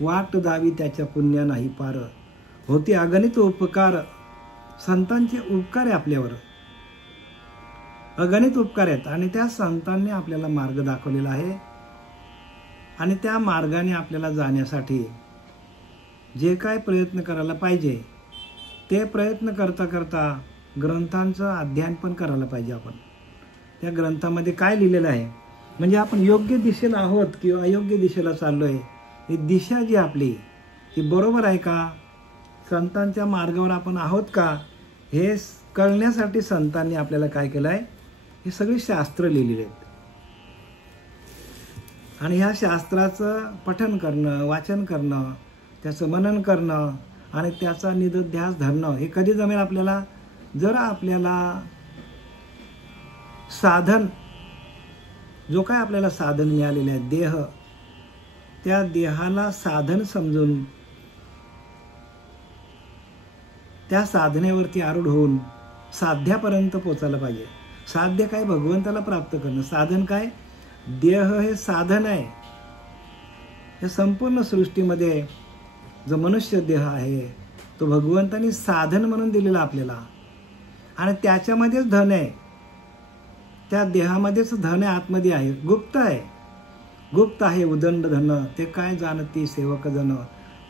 वाट दावी त्याच्या पुण्या नाही पार. होते अगणित उपकार, संतांचे उपकार आहे आपल्यावर, अगणित उपकार आहेत. आणि त्या संतांनी आपल्याला मार्ग दाखवलेला आहे. आणि त्या मार्गाने आपल्याला जाण्यासाठी जे काय प्रयत्न करायला पाहिजे ते प्रयत्न करता करता ग्रंथांचं अध्ययन पण करायला पाहिजे. आपण त्या ग्रंथामध्ये काय लिहिलेलं आहे, म्हणजे आपण योग्य दिशेला आहोत किंवा अयोग्य दिशेला चाललो आहे, ही दिशा जी आपली ती बरोबर आहे का, संतांच्या मार्गावर आपण आहोत का, हे कळण्यासाठी संतांनी आपल्याला काय केलं आहे, हे सगळी शास्त्र लिहिलेली आहेत. आणि ह्या शास्त्राचं पठन करणं, वाचन करणं, त्याचं मनन करणं आणि त्याचा निधध्यास धरणं हे कधी जमेल आपल्याला, जर आपल्याला साधन, जो काय आपल्याला साधन मिळालेलं आहे देह, त्या देहाला साधन समजून त्या साधनेवरती आरूढ होऊन साध्यापर्यंत पोचायला पाहिजे. साध्य काय, भगवंताला प्राप्त करणं. साधन काय, देह हे साधन आहे. हे संपूर्ण सृष्टीमध्ये जो मनुष्य देह आहे तो भगवंतानी साधन म्हणून दिलेला आपल्याला. आणि त्याच्यामध्येच धन आहे, त्या देहामध्येच धन आहे, आतमध्ये आहे, गुप्त आहे. गुप्त आहे उदंड धन, ते काय जाणती सेवक जन,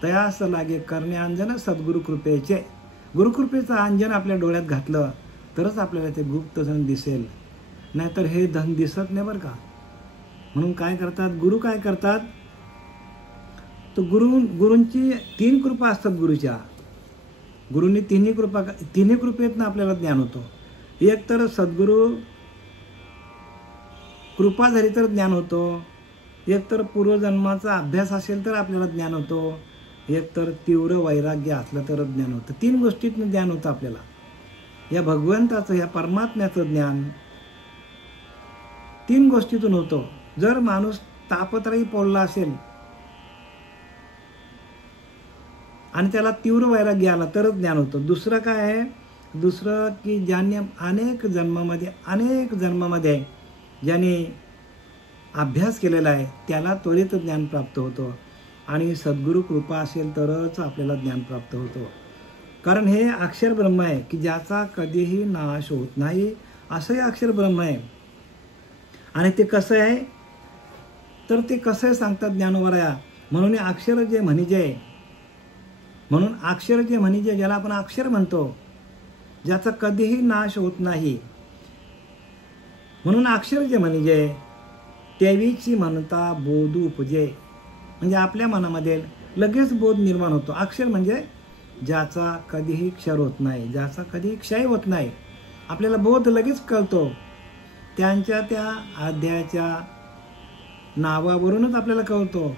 तयास लागे करणे अंजन सद्गुरु कृपेचे. गुरुकृपेचं अंजन आपल्या डोळ्यात घातलं तरच आपल्याला ते गुप्त धन दिसेल, नाहीतर हे धन दिसत नाही बरं का. म्हणून काय करतात गुरु, काय करतात, तो गुरूंची 3 कृपा असतात. गुरूंनी तिन्ही कृपेतनं आपल्याला ज्ञान होतो. एक तर सद्गुरू कृपा झाली तर ज्ञान होतो, एक तर पूर्वजन्माचा अभ्यास असेल तर आपल्याला ज्ञान होतो, एक तर तीव्र वैराग्य असलं तर ज्ञान होतं. 3 गोष्टीतनं ज्ञान होतं आपल्याला. या भगवंताचं, या परमात्म्याचं ज्ञान 3 गोष्टीतून होतं. जर माणूस तापत्रयी पोळला असेल आणि त्याला तीव्र वैराग्य आला तरच ज्ञान होतं. दुसरं काय आहे, दुसरं की ज्याने अनेक जन्मामध्ये ज्याने अभ्यास केलेला आहे त्याला त्वरित ज्ञान प्राप्त होतं. आणि सद्गुरू कृपा असेल तरच आपल्याला ज्ञान प्राप्त होतं. कारण हे अक्षर ब्रह्म आहे की ज्याचा कधीही नाश होत नाही, असंही अक्षर ब्रह्म आहे. आणि ते कसं आहे, तर ते कसं सांगतात ज्ञानोबराया, म्हणून अक्षर जे म्हणजे, म्हणून अक्षर जे म्हणजे, ज्याला आपण अक्षर म्हणतो, ज्याचा कधीही नाश होत नाही, म्हणून अक्षर जे म्हणजे तेवीची म्हणता बोध उपजे. म्हणजे आपल्या मनामध्ये लगेच बोध निर्माण होतो. अक्षर म्हणजे ज्याचा कधीही क्षर होत नाही, ज्याचा कधीही क्षय होत नाही, आपल्याला बोध लगेच कळतो. त्यांच्या त्या अध्यायाच्या नावावरूनच आपल्याला कळतो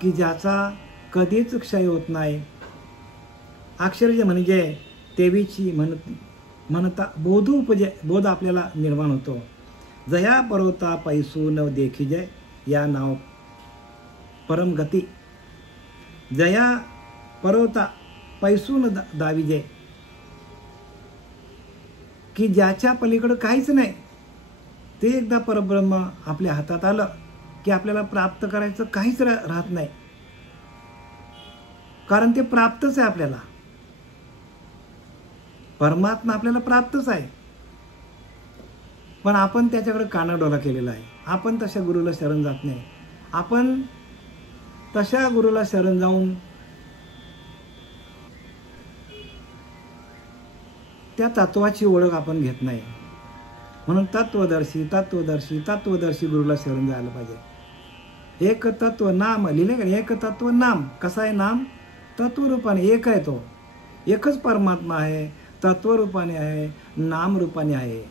की ज्याचा कधीच क्षय होत नाही. अक्षर जे म्हणजे तेवीची म्हणता बोध उपजे, बोध आपल्याला निर्माण होतो. जया परोता पैसून देखी जय, या नाव परम गती. जया परोता पैसून दावी जय, की ज्याच्या पलीकडं काहीच नाही, ते एकदा परब्रह्म आपल्या हातात आलं की आपल्याला प्राप्त करायचं काहीच राहत नाही. कारण ते प्राप्तच आहे आपल्याला, परमात्मा आपल्याला प्राप्तच आहे. पण आपण त्याच्याकडे कानाडोला केलेला आहे. आपण तशा गुरुला शरण जात नाही. आपण तशा गुरुला शरण जाऊन त्या तत्वाची ओळख आपण घेत नाही. म्हणून तत्वदर्शी गुरुला शरण जायला पाहिजे. एक तत्व नाम लिहिले का, एक तत्व नाम. कसा आहे नाम, तत्वरूपाने एक आहे, तो एकच परमात्मा आहे, तत्वरूपाने आहे, नाम रूपाने आहे.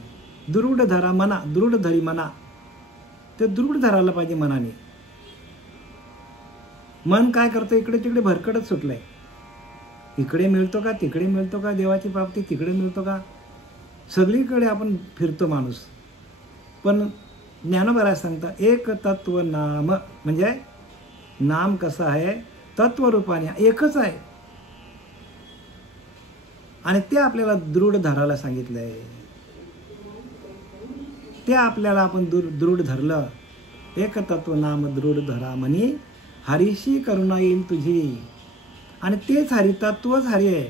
दृढ धरा मना, दृढ धरी मना, ते दृढ धरायला पाहिजे मनाने. मन काय करतं, इकडे तिकडे भरकटत सुटलंय. इकडे मिळतो का, तिकडे मिळतो का, देवाची प्राप्ती तिकडे मिळतो का, सगळीकडे आपण फिरतो माणूस. पण ज्ञानोबा सांगता एक तत्व नाम, म्हणजे नाम कसं आहे, तत्वरूपाने एकच आहे. आणि ते आपल्याला दृढ धरायला सांगितलंय. ते आपल्याला आपण दृढ धरलं. एक तत्व नाम दृढ धरा म्हणी, हरीशी करुणा येईल तुझी. आणि तेच हरी, तत्वच हरी आहे.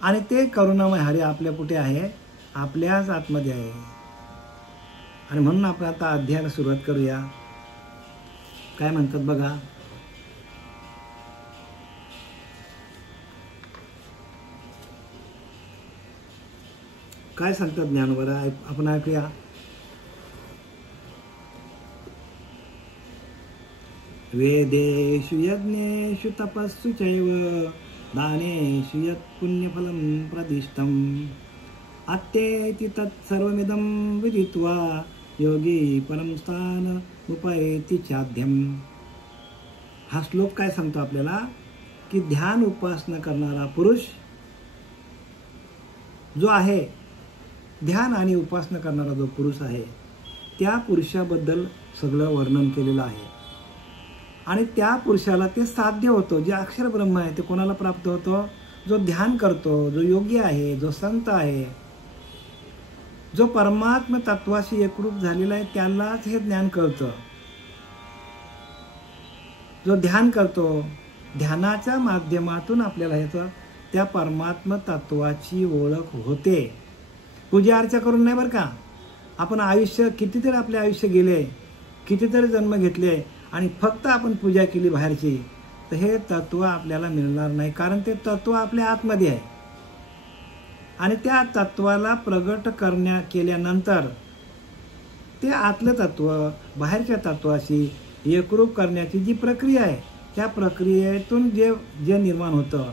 आणि ते करुणामय हरी आपल्या कुठे आहे? आपल्याच आतमध्ये आहे. आणि म्हणून आपण आता अध्यायाला सुरुवात करूया. काय म्हणतात बघा. काय सांगतात ज्ञानोबा, आपण ऐकूया. वेदेषु यज्ञेषु तपस्सु चैव दानेषु यत् पुण्यफलं प्रदिष्टम् अत्येति तत्सर्वमिदं विदित्वा योगी परम स्थान उपैति चाध्यम्. हा श्लोक काय सांगतो आपल्याला की ध्यान उपासना करणारा पुरुष जो आहे, ध्यान आणि उपासना करणारा जो पुरुष आहे, त्या पुरुषाबद्दल सगळं वर्णन केलेलं आहे. आणि त्या पुरुषाला ते साध्य होतं. जे अक्षर ब्रह्म आहे ते कोणाला प्राप्त होतं? जो ध्यान करतो, जो योगी आहे, जो संत आहे, जो परमात्म तत्वाशी एकरूप झालेला आहे, त्यालाच हे ज्ञान कळतं. जो ध्यान करतो, ध्यानाच्या माध्यमातून आपल्याला ह्याचं त्या परमात्म तत्वाची ओळख होते. पूजा अर्चा करून नाही बरं का. आपण आयुष्य कितीतरी आपले आयुष्य गेले, कितीतरी जन्म घेतले आणि फक्त आपण पूजा केली बाहेरची, तर हे तत्व आपल्याला मिळणार नाही. कारण ते तत्व आपल्या आतमध्ये आहे. आणि त्या तत्वाला प्रगट केल्यानंतर ते आतलं तत्व बाहेरच्या तत्वाशी एकरूप करण्याची जी प्रक्रिया आहे, त्या प्रक्रियेतून जे निर्माण होतं,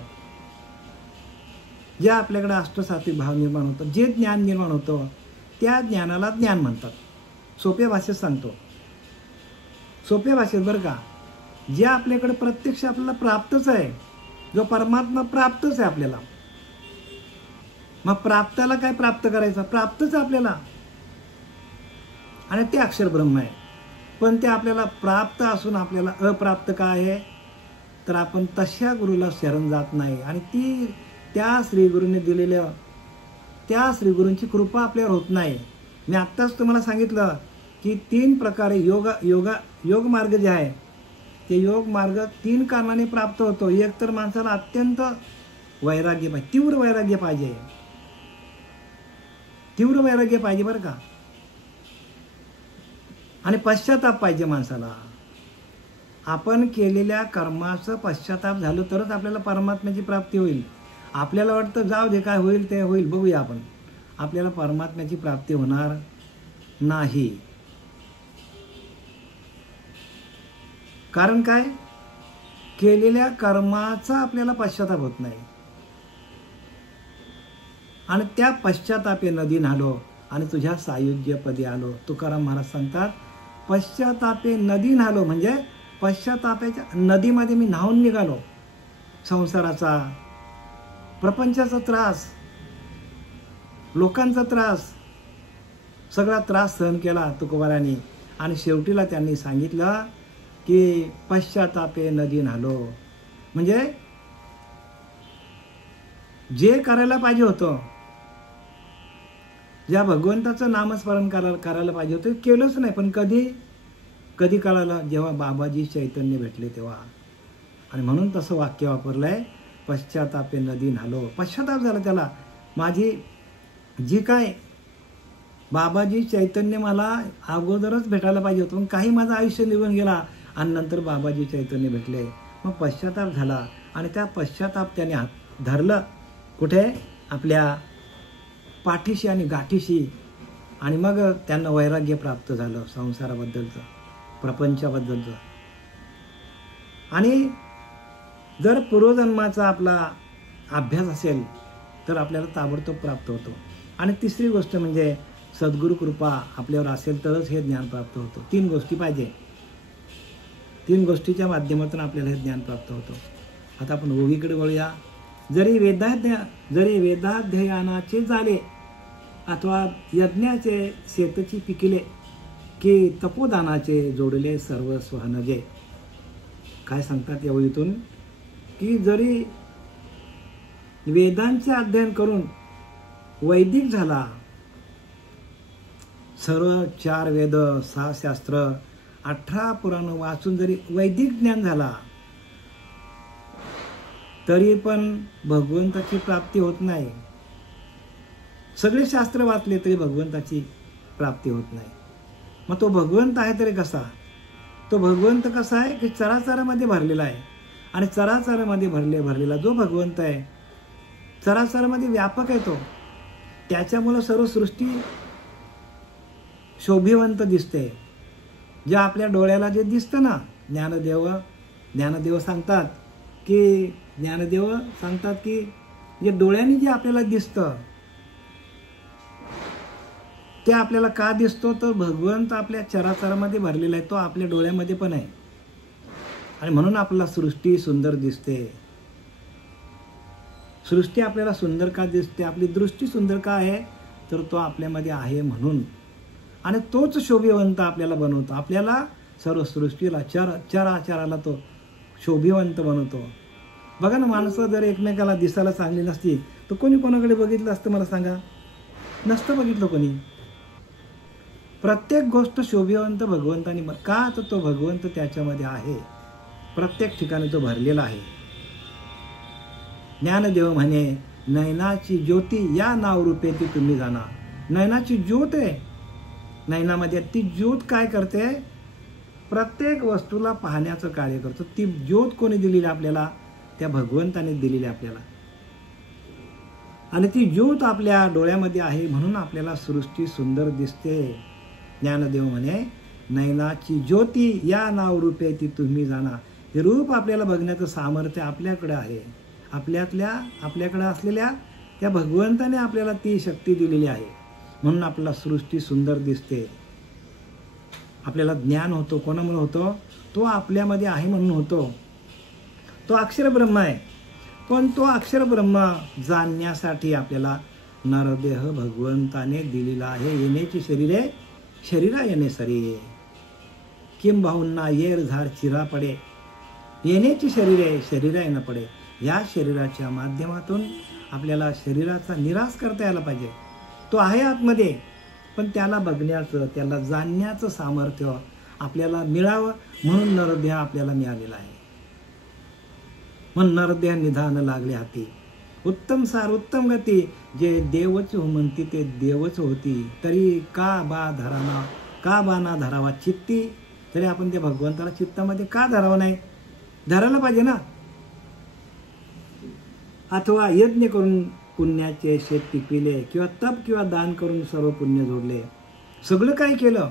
जे आपल्याकडे अष्टसात्विक भाव निर्माण होतं, जे ज्ञान निर्माण होतं, त्या ज्ञानाला ज्ञान म्हणतात. सोप्या भाषेत सांगतो, सोप्या भाषेत बरं का. जे आपल्याकडे प्रत्यक्ष आपल्याला प्राप्तच आहे, जो परमात्मा प्राप्तच आहे आपल्याला. मग प्राप्ताला काय प्राप्त करायचं? प्राप्तच आपल्याला. आणि ते अक्षर ब्रह्म आहे. पण ते आपल्याला प्राप्त असून आपल्याला अप्राप्त काय आहे? तर आपण तशा गुरुला शरण जात नाही. आणि त्या श्रीगुरूने दिलेल्या त्या श्रीगुरूंची कृपा आपल्यावर होत नाही. मी आत्ताच तुम्हाला सांगितलं की 3 प्रकारे योग मार्ग जे आहे, ते योग मार्ग 3 कारणाने प्राप्त होतो. एक तर माणसाला अत्यंत वैराग्य पाहिजे, तीव्र वैराग्य पाहिजे, तीव्र वैराग्य पाहिजे बरं का. आणि पश्चाताप पाहिजे माणसाला. आपण केलेल्या कर्माचं पश्चाताप झालं तरच आपल्याला परमात्म्याची प्राप्ती होईल. आपल्याला वाटतं जाऊ दे, काय होईल ते होईल, बघूया आपण, आपल्याला परमात्म्याची प्राप्ती होणार नाही. कारण काय? केलेल्या कर्माचा आपल्याला पश्चाताप होत नाही. आणि त्या पश्चातापे नदी न्हालो आणि तुझ्या सायुज्यपदी आलो. तुकाराम महाराज सांगतात, पश्चातापे नदी न्हालो म्हणजे पश्चातापाच्या नदीमध्ये मी न्हावून निघालो. संसाराचा, प्रपंचाचा त्रास, लोकांचा त्रास, सगळा त्रास सहन केला तुकोबारांनी. आणि शेवटीला त्यांनी सांगितलं की पश्चातापे नदी न्हालो, म्हणजे जे करायला पाहिजे होतं, ज्या भगवंताचं नामस्मरण करायला पाहिजे होतं, केलंच नाही. पण कधी कळालं? जेव्हा बाबाजी चैतन्य भेटले तेव्हा. आणि म्हणून तसं वाक्य वापरलंय, पश्चातापे नदी न्हालो. पश्चाताप झाला त्याला, माझी जी काय बाबाजी चैतन्य मला अगोदरच भेटायला पाहिजे होतं, पण काही माझं आयुष्य निघून गेला आणि नंतर बाबाजी चैतन्य भेटले. मग पश्चाताप झाला आणि त्या पश्चाताप त्याने धरलं कुठे? आपल्या पाठीशी आणि गाठीशी. आणि मग त्यांना वैराग्य प्राप्त झालं संसाराबद्दलचं, प्रपंचाबद्दलचं. आणि जर पूर्वजन्माचा आपला अभ्यास असेल तर आपल्याला ताबडतोब प्राप्त होतो. आणि तिसरी गोष्ट म्हणजे सद्गुरू कृपा आपल्यावर असेल तरच हे ज्ञान प्राप्त होतं. 3 गोष्टी पाहिजे. 3 गोष्टीच्या माध्यमातून आपल्याला हे ज्ञान प्राप्त होतं. आता आपण ओवीकडे वळूया. जरी वेदाध्ययनाचे झाले अथवा यज्ञाचे शेतची पिकिले की तपोदानाचे जोडले सर्व स्वहनगे. काय सांगतात या ओळीतून? की जरी वेदांचे अध्ययन करून वैदिक झाला, सर्व 4 वेद, 6 शास्त्र 18 पुराण वाचून जरी वैदिक ज्ञान झाला तरी पण भगवंताची प्राप्ती होत नाही. सगळे शास्त्र वाचले तरी भगवंताची प्राप्ती होत नाही. मग तो भगवंत आहे तरी कसा? तो भगवंत कसा आहे की चराचरामध्ये भरलेला आहे. आणि चराचरामध्ये भरलेला जो भगवंत आहे, चराचरामध्ये व्यापक आहे तो. त्याच्यामुळं सर्व सृष्टी शोभिवंत दिसते. जे आपल्या डोळ्याला जे दिसतं ना, ज्ञानदेव सांगतात की जे डोळ्याने जे आपल्याला दिसतं ते आपल्याला का दिसतो? तर भगवंत आपल्या चराचरामध्ये भरलेला आहे, तो आपल्या डोळ्यामध्ये पण आहे. आणि म्हणून आपल्याला सृष्टी सुंदर दिसते. सृष्टी आपल्याला सुंदर का दिसते? आपली दृष्टी सुंदर का आहे? तर तो आपल्यामध्ये आहे म्हणून. आणि तोच शोभिवंत आपल्याला बनवतो. आपल्याला सर्व सृष्टीला चराचराला तो शोभिवंत बनवतो. बघा ना, माणसं जर एकमेकाला दिसायला चांगली नसती तर कोणी कोणाकडे बघितलं असतं? मला सांगा. नसतं बघितलं कोणी. प्रत्येक गोष्ट शोभिवंत भगवंतानी का? तर तो भगवंत त्याच्यामध्ये आहे. प्रत्येक ठिकाणी तो भरलेला आहे. ज्ञानदेव म्हणे, नयनाची ज्योती या नाव रूपे ती तुम्ही जाणा. नयनाची ज्योत आहे. नयनामध्ये ती ज्योत काय करते? प्रत्येक वस्तूला पाहण्याचं कार्य करतो. ती ज्योत कोणी दिलेली आपल्याला? त्या भगवंताने दिलेली आपल्याला. आणि ती ज्योत आपल्या डोळ्यामध्ये आहे म्हणून आपल्याला सृष्टी सुंदर दिसते. ज्ञानदेव म्हणे, नयनाची ज्योती या नाव रूपे ती तुम्ही जाणा. हे रूप आपल्याला बघण्याचं सामर्थ्य आपल्याकडे आहे. आपल्याकडे असलेल्या त्या भगवंताने आपल्याला ती शक्ती दिलेली आहे म्हणून आपल्याला सृष्टी सुंदर दिसते. आपल्याला ज्ञान होतो. कोणामुळे होतो? तो आपल्यामध्ये आहे म्हणून होतो. तो अक्षर ब्रह्म आहे. पण तो अक्षर ब्रह्म जाणण्यासाठी आपल्याला नरदेह भगवंताने दिलेला आहे. येण्याची शरीरा येणे सरी किंबहुना येर झाड चिरा पडे. येण्याची शरीरा येणं पडे. या शरीराच्या माध्यमातून आपल्याला शरीराचा निराश करता यायला पाहिजे. तो आहे आतमध्ये, पण त्याला बघण्याचं, त्याला जाणण्याचं सामर्थ्य आपल्याला मिळावं म्हणून नरदेह आपल्याला मिळालेला आहे. म्हणून नरदेह निधान लागले हाती. उत्तम सार उत्तम गती. जे देवच म्हणती ते देवच होती. तरी का बाना धरावा चित्ती. तरी आपण त्या भगवंताला चित्तामध्ये का धरावं नाही? धरायला पाहिजे ना. अथवा यज्ञ करून पुण्याचे शेत पिकविले, किंवा तप किंवा दान करून सर्व पुण्य जोडले. सगळं काही केलं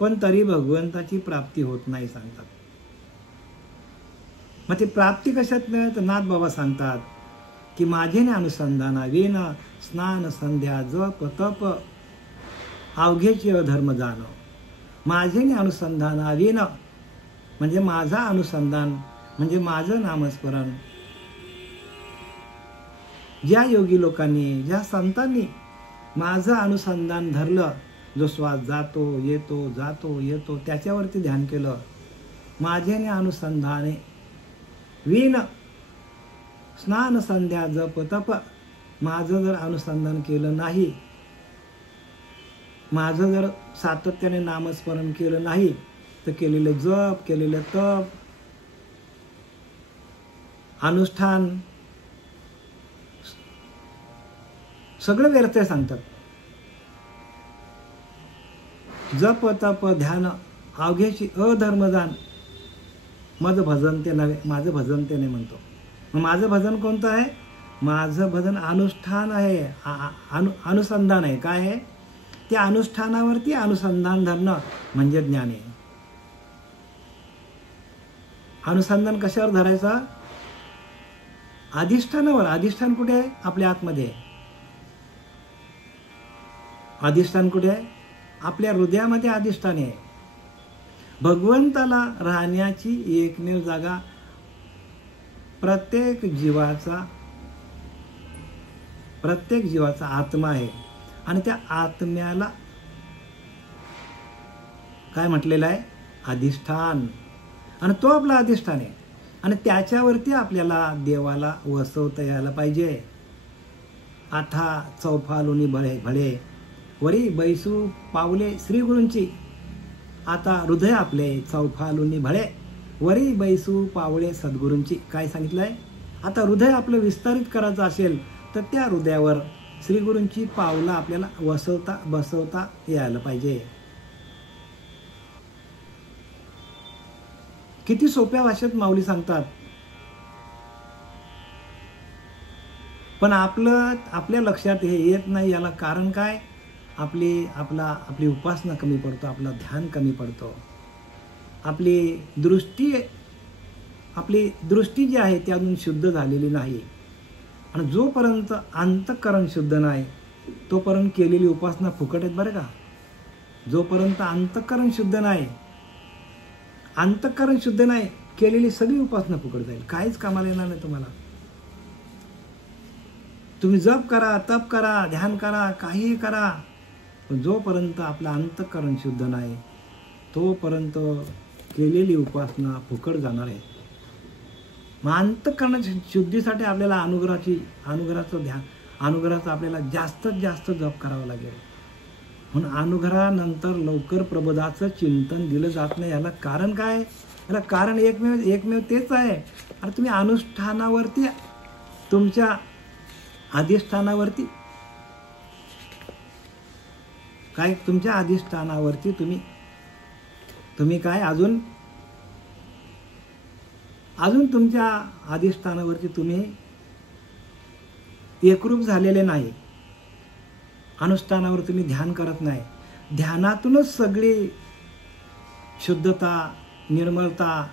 पण तरी भगवंताची प्राप्ती होत नाही सांगतात. मग ती प्राप्ती कशात नाही? तर नाथ बाबा सांगतात की माझेने अनुसंधाना विन स्नान संध्या जप तप अवघेचे धर्म जाण. माझेने अनुसंधाना विन म्हणजे माझा अनुसंधान म्हणजे माझं नामस्मरण. ज्या योगी लोकांनी, ज्या संतांनी माझं अनुसंधान धरलं, जो श्वास जातो येतो त्याच्यावरती ध्यान केलं, माझेने अनुसंधाने विन स्नान संध्या जप तप. माझं जर अनुसंधान केलं नाही, माझं जर सातत्याने नामस्मरण केलं नाही, तर केलेले जप, केलेले तप, अनुष्ठान सगळं व्यर्थ सांगतात. जप तप ध्यान अवघ्याची अधर्मदान माझं भजन ते नव्हे. माझं भजन ते नाही म्हणतो. मग माझं भजन कोणतं आहे? माझं भजन अनुष्ठान आहे, अनुसंधान आहे. काय आहे? त्या अनुष्ठानावरती अनुसंधान धरणं म्हणजे ज्ञान आहे. अनुसंधान कशावर धरायचं? अधिष्ठानावर. अधिष्ठान कुठे आहे? आपल्या आतमध्ये. अधिष्ठान कुठे आहे? आपल्या हृदयामध्ये अधिष्ठान आहे. भगवंताला राहण्याची एकमेव जागा प्रत्येक जीवाचा आत्मा आहे. आणि त्या आत्म्याला काय म्हटलेलं आहे? अधिष्ठान. आणि तो आपला अधिष्ठान आहे. आणि त्याच्यावरती आपल्याला देवाला वसवता यायला पाहिजे. आठा चौफालुनी भळे वरी बैसू पावले श्री गुरूंची. आता हृदय आपले चौफालुनी भळे, वरी बैसू पावळे सद्गुरूंची. काय सांगितलंय? आता हृदय आपलं विस्तारित करायचं असेल तर त्या हृदयावर श्रीगुरूंची पावलं आपल्याला बसवता यायला पाहिजे. किती सोप्या भाषेत माऊली सांगतात. पण आपल्या लक्षात हे येत नाही. याला कारण काय? आपली उपासना कमी पडतो, आपलं ध्यान कमी पडतो, आपली दृष्टी जी आहे ती अजून शुद्ध झालेली नाही. आणि जोपर्यंत अंतःकरण शुद्ध नाही तोपर्यंत केलेली उपासना फुकट आहेत बरं का. जोपर्यंत अंतःकरण शुद्ध नाही केलेली सगळी उपासना फुकट जाईल, काहीच कामाला येणार नाही तुम्हाला. तुम्ही जप करा, तप करा, ध्यान करा, काहीही करा, पण जोपर्यंत आपलं अंतःकरण शुद्ध नाही तोपर्यंत केलेली उपासना फुकट जाणार आहे. मग अंतःकरण शुद्धीसाठी आपल्याला अनुग्रहाचं आपल्याला जास्तीत जास्त जप करावं लागेल. म्हणून अनुग्रहानंतर लवकर प्रबोधाचं चिंतन दिलं जात नाही. याला कारण काय? याला कारण एकमेव तेच आहे. अरे तुम्ही अनुष्ठानावरती, तुमच्या अधिष्ठानावरती काय, तुमच्या अधिष्ठानावरती तुम्ही काय अजून तुमच्या अधिष्ठानावरती तुम्ही एकरूप झालेले नाही. अनुष्ठानावर तुम्ही ध्यान करत नाही. ध्यानातूनच सगळी शुद्धता, निर्मलता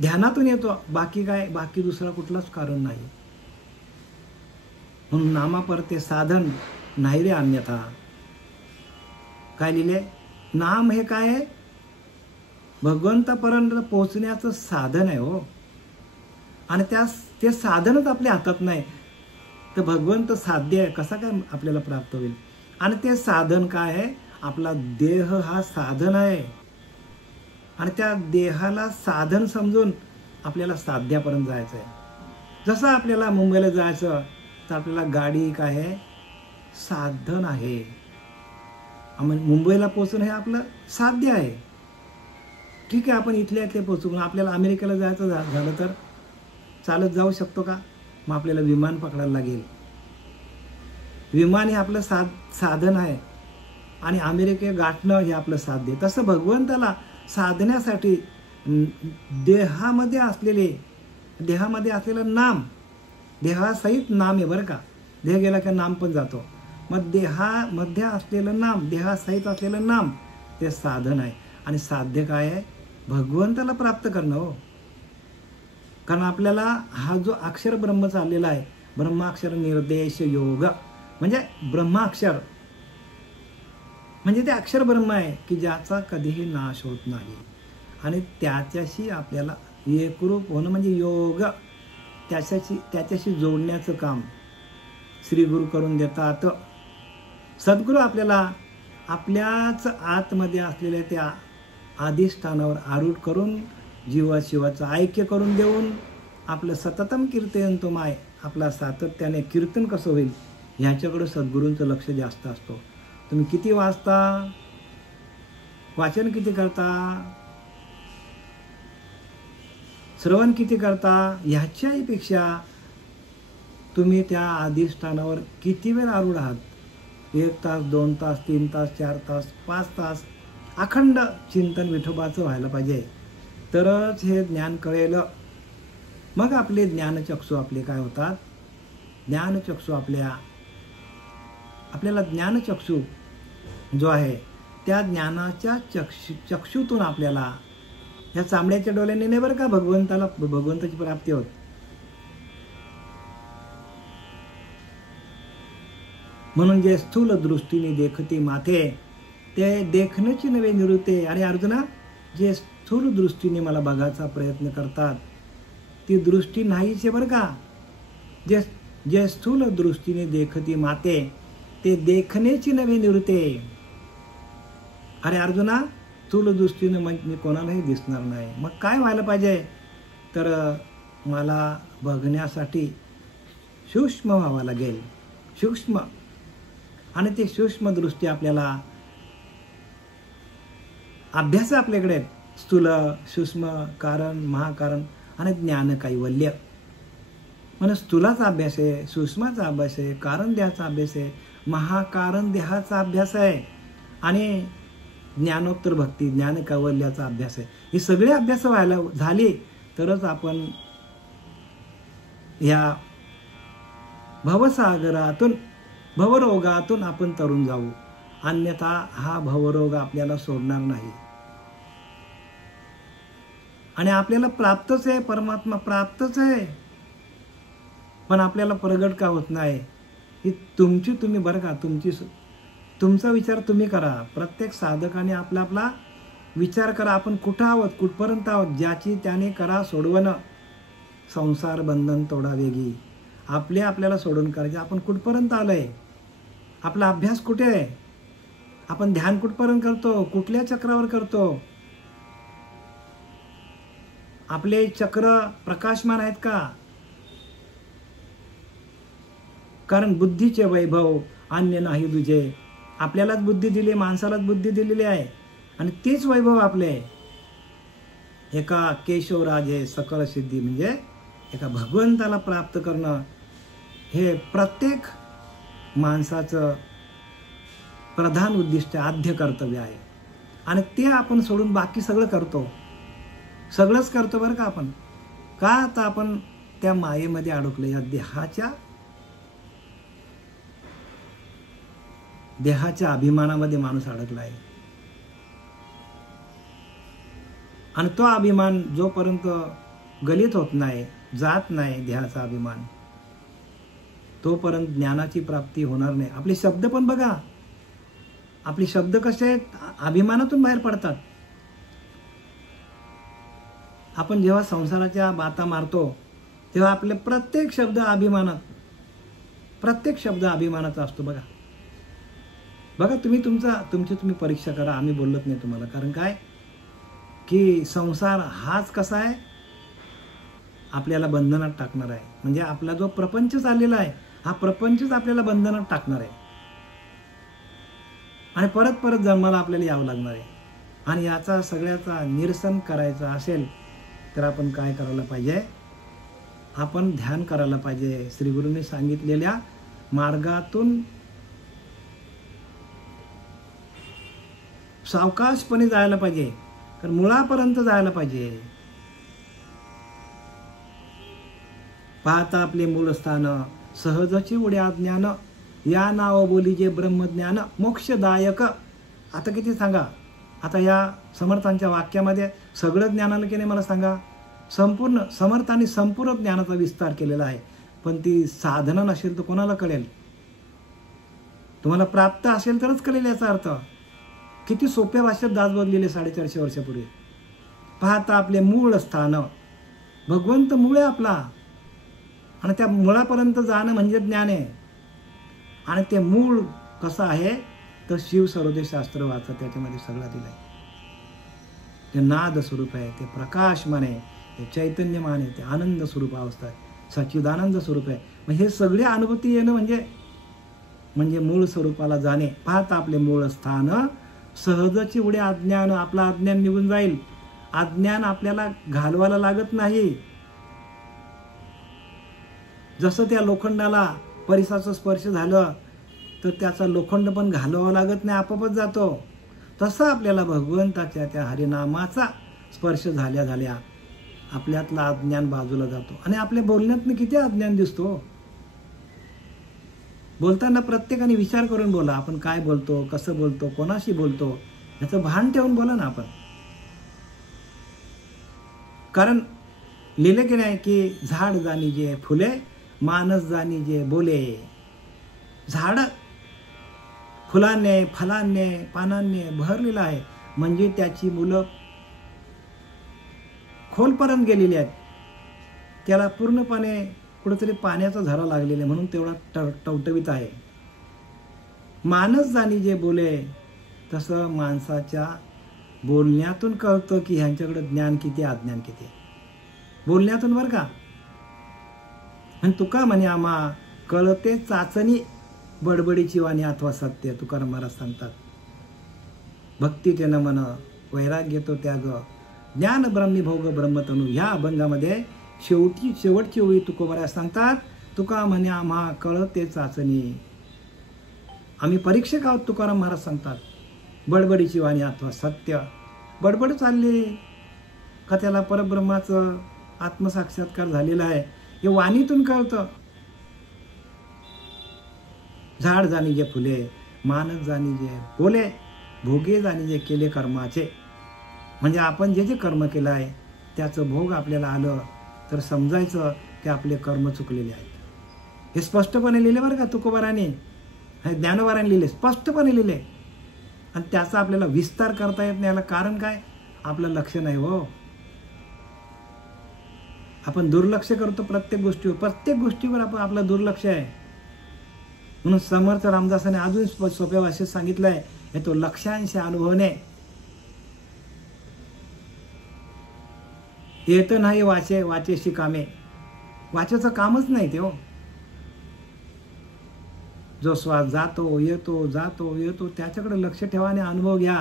ध्यानातून येतो. बाकी दुसरा कुठलाच कारण नाही. म्हणून नामापरते साधन नाही रे अन्यथा. काय लिहिले? नाम हे काय आहे? भगवंतापर्यंत पोहोचण्याचं साधन आहे हो. आणि ते साधनच आपल्या हातात नाही तर भगवंत साध्य आहे कसा काय आपल्याला प्राप्त होईल? आणि ते साधन काय आहे? आपला देह हा साधन आहे. आणि त्या देहाला साधन समजून आपल्याला साध्यापर्यंत जायचं आहे. जसं आपल्याला मुंबईला जायचं तर आपल्याला गाडी काय आहे? साधन आहे. मुंबईला पोहोचणं हे आपलं साध्य आहे. ठीक आहे, आपण इथल्या पोहोचू. पण आपल्याला अमेरिकेला जायचं झालं तर चालत जाऊ शकतो का? मग आपल्याला विमान पकडायला लागेल. विमान हे आपलं साधन आहे आणि अमेरिके गाठणं हे आपलं साध्य. तसं भगवंताला साधण्यासाठी देहामध्ये असलेलं नाम, देहासहित नाम आहे बरं का. देह गेला का नाम पण जातो. मग देहामध्ये असलेलं नाम, देहासहित असलेलं नाम ते साधन आहे. आणि साध्य काय आहे? भगवंताला प्राप्त करणं हो. कारण आपल्याला हा जो अक्षर ब्रह्म चाललेला आहे, ब्रह्माक्षर निर्देश योग, म्हणजे ब्रह्माक्षर म्हणजे ते अक्षर ब्रह्म आहे की ज्याचा कधीही नाश होत नाही. आणि त्याच्याशी आपल्याला एकरूप होणं म्हणजे योग, त्याच्याशी जोडण्याचं काम श्री गुरु करून देतात. सद्गुरू आपल्याला आपल्याच आतमध्ये असलेल्या त्या अधिष्ठानावर आरूढ करून जीवाशिवाचं ऐक्य करून देऊन आपलं सततम कीर्तन तो माय, आपला सातत्याने कीर्तन कसं होईल ह्याच्याकडे सद्गुरूंचं लक्ष जास्त असतो. तुम्ही किती वाचता, वाचन किती करता, श्रवण किती करता, ह्याच्याहीपेक्षा तुम्ही त्या अधिष्ठानावर किती वेळ आरूढ आहात. 1 तास, 2 तास, 3 तास, 4 तास, 5 तास अखंड चिंतन विठोबाचं व्हायला पाहिजे. तरच हे ज्ञान कळेल. मग आपले ज्ञानचक्षु आपले काय होतात? ज्ञानचक्षु आपल्याला ज्ञानचक्षु जो आहे त्या ज्ञानाच्या चक्षुतून आपल्याला ह्या चांबड्याच्या डोळ्याने नाही बरं का भगवंताची प्राप्ती होत. म्हणून जे स्थूल दृष्टीने देखते माथे ते देखण्याची नवे निवृत्ते. आणि अर्जुना, जे स्थूल दृष्टीने मला बघायचा प्रयत्न करतात ती दृष्टी नाहीच आहे बरं का. जे स्थूल दृष्टीने देखती माते ते देखण्याची नवे निवृत्ते. अरे अर्जुना, स्थूल दृष्टीने मी कोणालाही दिसणार नाही. मग काय व्हायला पाहिजे? तर मला बघण्यासाठी सूक्ष्म व्हावं लागेल. सूक्ष्म. आणि ते सूक्ष्म दृष्टी आपल्याला अभ्यास आपल्याकडे आहेत. स्थूल, सूक्ष्म, कारण, महाकारण आणि ज्ञान कैवल्य. म्हणजे स्थूलाचा अभ्यास आहे, सूक्ष्माचा अभ्यास आहे, कारण देहाचा अभ्यास आहे, महाकारण देहाचा अभ्यास आहे आणि ज्ञानोत्तर भक्ती, ज्ञान कैवल्याचा अभ्यास आहे. हे सगळे अभ्यास व्हायला झाले तरच आपण या भवसागरातून, भवरोगातून आपण तरुण जाऊ. अन्यथा हा भवरोग आपल्याला सोडणार नाही. आणि आपल्याला प्राप्तच आहे, परमात्मा प्राप्तच आहे, पण आपल्याला प्रगट का होत नाही? ही तुम्ही बरं का, तुमचा विचार तुम्ही करा. प्रत्येक साधकाने आपला आपला विचार करा. आपण कुठं आहोत, कुठपर्यंत आहोत, ज्याची त्याने करा सोडवणं. संसार बंधन तोडा वेगी. आपल्याला सोडून करायचे. आपण कुठपर्यंत आलोय, आपला अभ्यास कुठे आहे, आपण ध्यान कुठपर्यंत करतो, कुठल्या चक्रावर करतो, आपले चक्र प्रकाशमान आहेत का? कारण बुद्धीचे वैभव अन्य नाही दुजे. आपल्यालाच बुद्धी दिली, माणसालाच बुद्धी दिलेली आहे आणि तेच वैभव आपले. एका केशवराजे सकळ सिद्धी, म्हणजे एका भगवंताला प्राप्त करणं हे प्रत्येक माणसाचं प्रधान उद्दिष्ट, आद्य कर्तव्य आहे. आणि ते आपण सोडून बाकी सगळं करतो, सगळंच करतो बरं का आपण. का? आता आपण त्या मायेमध्ये अडकलो. या देहाच्या अभिमानामध्ये माणूस अडकला आहे. आणि तो अभिमान जोपर्यंत गलित होत नाही, जात नाही देहाचा अभिमान, तोपर्यंत ज्ञानाची प्राप्ती होणार नाही. आपले शब्द पण बघा, आपले शब्द कसे आहेत, अभिमानातून बाहेर पडतात. आपण जेव्हा संसाराच्या बाता मारतो तेव्हा आपले प्रत्येक शब्द अभिमानाचा असतो. बघा तुम्ही तुमची परीक्षा करा. आम्ही बोलत नाही तुम्हाला. कारण काय की संसार हाच कसा आहे, आपल्याला बंधनात टाकणार आहे. म्हणजे आपला जो प्रपंच चाललेला आहे, हा प्रपंचच आपल्याला बंधनात टाकणार आहे आणि परत परत जन्माला आपल्याला यावं लागणार आहे. आणि याचा सगळ्याचा निरसन करायचं असेल तर आपण काय करायला पाहिजे? आपण ध्यान करायला पाहिजे. श्री गुरूंनी सांगितलेल्या मार्गातून सावकाशपणे जायला पाहिजे, तर मुळापर्यंत जायला पाहिजे. पाहता आपले मूळ स्थान, सहजची उड्या ज्ञान, या नाव बोली जे ब्रह्मज्ञान मोक्षदायक. आता किती सांगा, आता या समर्थांच्या वाक्यामध्ये सगळं ज्ञान आलं की नाही मला सांगा? संपूर्ण समर्थांनी संपूर्ण ज्ञानाचा विस्तार केलेला आहे. पण ती साधना नसेल तर कोणाला कळेल? तुम्हाला प्राप्त असेल तरच कळेल. याचा अर्थ किती सोप्या भाषेत दास बोललेले 450 वर्षापूर्वी. पाहता आपले मूळ स्थान, भगवंत मूळ आहे आपला आणि त्या मुळापर्यंत जाणं म्हणजे ज्ञान आहे. आणि ते मूळ कसं आहे तर शिव सर्वोदय शास्त्र वाचा, त्याच्यामध्ये सगळं दिलंय. ते नाद स्वरूप आहे, ते प्रकाशमान आहे, ते चैतन्यमान आहे, ते आनंद स्वरूप अवस्था आहे, सच्चिदानंद स्वरूप आहे. मग हे सगळे अनुभूती येणं म्हणजे मूळ स्वरूपाला जाणे. पाहता आपले मूळ स्थान, सहजची उडे अज्ञान. आपला अज्ञान निघून जाईल. अज्ञान आपल्याला घालवायला लागत नाही. जसं त्या लोखंडाला परिसाचं स्पर्श झालं तर त्याचा लोखंड पण घालवावा लागत नाही, आपोआपच जातो. तसं आपल्याला भगवंताच्या त्या हरिनामाचा स्पर्श झाल्या आपल्यातला अज्ञान बाजूला जातो. आणि आपल्या बोलण्यातनं किती अज्ञान दिसतो. बोलताना प्रत्येकाने विचार करून बोला. आपण काय बोलतो, कसं बोलतो, कोणाशी बोलतो, याचं भान ठेवून बोला ना आपण. कारण लिहिले की नाही की झाड जाणी जे फुले, मानस जाणी जे बोले. झाड फुलांनी, फलांनी, पानांनी भरलेलं आहे, म्हणजे त्याची मुलं खोलपर्यंत गेलेली आहेत. त्याला पूर्णपणे कुठेतरी पाण्याचा झरा लागलेला आहे, म्हणून तेवढा टवटवीत आहे. मानस जाणी जे बोले, तसं माणसाच्या बोलण्यातून कळतं की ह्यांच्याकडे ज्ञान किती, अज्ञान किती. बोलण्यातून बरं का. आणि तुका म्हणे आम्हा कळते चाचणी, बडबडीची वाणी अथवा सत्य. तुकाराम महाराज सांगतात, भक्ती ते न मन वैराग्य तो त्याग, ज्ञान ब्रह्मीभोग ब्रह्मतनू. ह्या अभंगामध्ये शेवटची ओळी तुकोबारा सांगतात, तुका म्हणे आम्हा कळते चाचणी. आम्ही परीक्षक आहोत, तुकाराम महाराज सांगतात. बडबडीची वाणी अथवा सत्य. बडबड चालली का त्याला परब्रह्माचं आत्मसाक्षात्कार झालेला आहे हे वाणीतून कळतं. झाड जाणी जे फुले, मानस जाणी जे बोले, भोगे जाणी जे केले कर्माचे. म्हणजे आपण जे जे कर्म केलं आहे त्याचं भोग आपल्याला आलं तर समजायचं की आपले कर्म चुकलेले आहेत. हे स्पष्टपणे लिहिले बरं का तुकोबाराने, हे ज्ञानोबाराने लिहिले, स्पष्टपणे लिहिले. आणि त्याचा आपल्याला विस्तार करता येत नाही. याला कारण काय? आपलं लक्ष नाही हो. आपण दुर्लक्ष करतो प्रत्येक गोष्टीवर आपण आपलं दुर्लक्ष आहे. म्हणून समर्थ रामदासाने अजून सोप्या भाषेत सांगितलंय, हे तो लक्षांश अनुभवणे. येत नाही वाचेशी कामे. वाचेचं कामच नाही ते हो. जो श्वास जातो येतो त्याच्याकडे लक्ष ठेवा आणि अनुभव घ्या.